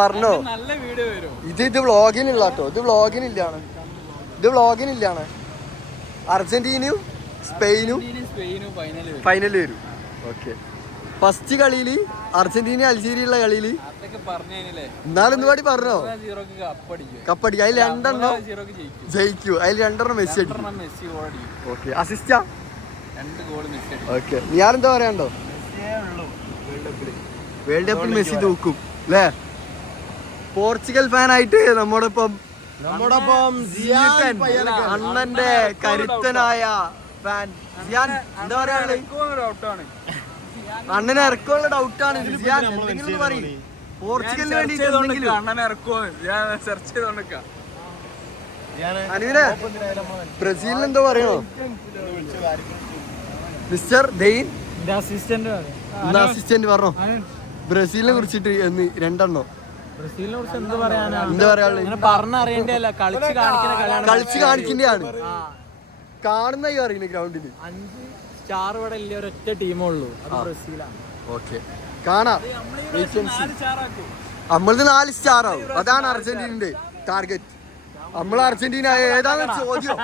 പറഞ്ഞോ ഇത് വ്ളോഗിനില്ല കേട്ടോ. ഇത് വ്ളോഗിനില്ലാണ്. അർജന്റീനയും സ്പെയിനും ഫൈനൽ വരും. ഓക്കെ. ഫസ്റ്റ് കളിയില് അർജന്റീന അൾജീരിയുള്ള കളിയില് എന്നാലും എന്തുപാടി പറഞ്ഞോ കപ്പടിക്കും. അതിൽ 2 ജയിക്കൂ. അതിൽ 2 മെസ്സി അടിക്കും. ഓക്കെ. അസിസ്റ്റാ. ഓക്കെ. ഞാനെന്താ പറയാണ്ടോ വേൾഡ് കപ്പിൽ മെസ്സി തൂക്കും അല്ലേ? പോർച്ചുഗൽ ഫാൻ ആയിട്ട് നമ്മോടൊപ്പം അണ്ണന്റെ കരുത്തനായ ഫാൻ ജിയാൻ. എന്താ പറയാനുള്ളത്? അണ്ണനെ ഇറക്കുള്ള ഡൗട്ടാണ്. ജിയാൻ എന്തെങ്കിലും പറയും. പോർച്ചുഗലിന് വേണ്ടിട്ട് അനുവിനെ ബ്രസീലിന് എന്തോ പറയണോ മിസ്റ്റർ ഡെയിൻ? അസിസ്റ്റന്റ് പറഞ്ഞോ ബ്രസീലിനെ കുറിച്ചിട്ട് 2 ബ്രസീലിനെ കുറിച്ച് എന്ത് പറയാനാണ്? എന്താ പറയാനുള്ളത്? പറഞ്ഞറിയേണ്ടല്ല, കളിച്ച് കാണിക്കേണ്ടതാണ്. കാണുന്ന അറിയുന്ന ഗ്രൗണ്ടില് 5 സ്റ്റാർ ഇവിടെ ഇല്ല, ഒരൊറ്റ ടീമേ ഉള്ളൂ, അത് ബ്രസീലാണ്. ഓക്കെ. കാണാം. നമ്മളത് 4 സ്റ്റാർ ആവും. അതാണ് അർജന്റീനയുടെ ടാർഗറ്റ്. നമ്മൾ അർജന്റീന ഏതാന്ന് ചോദ്യം.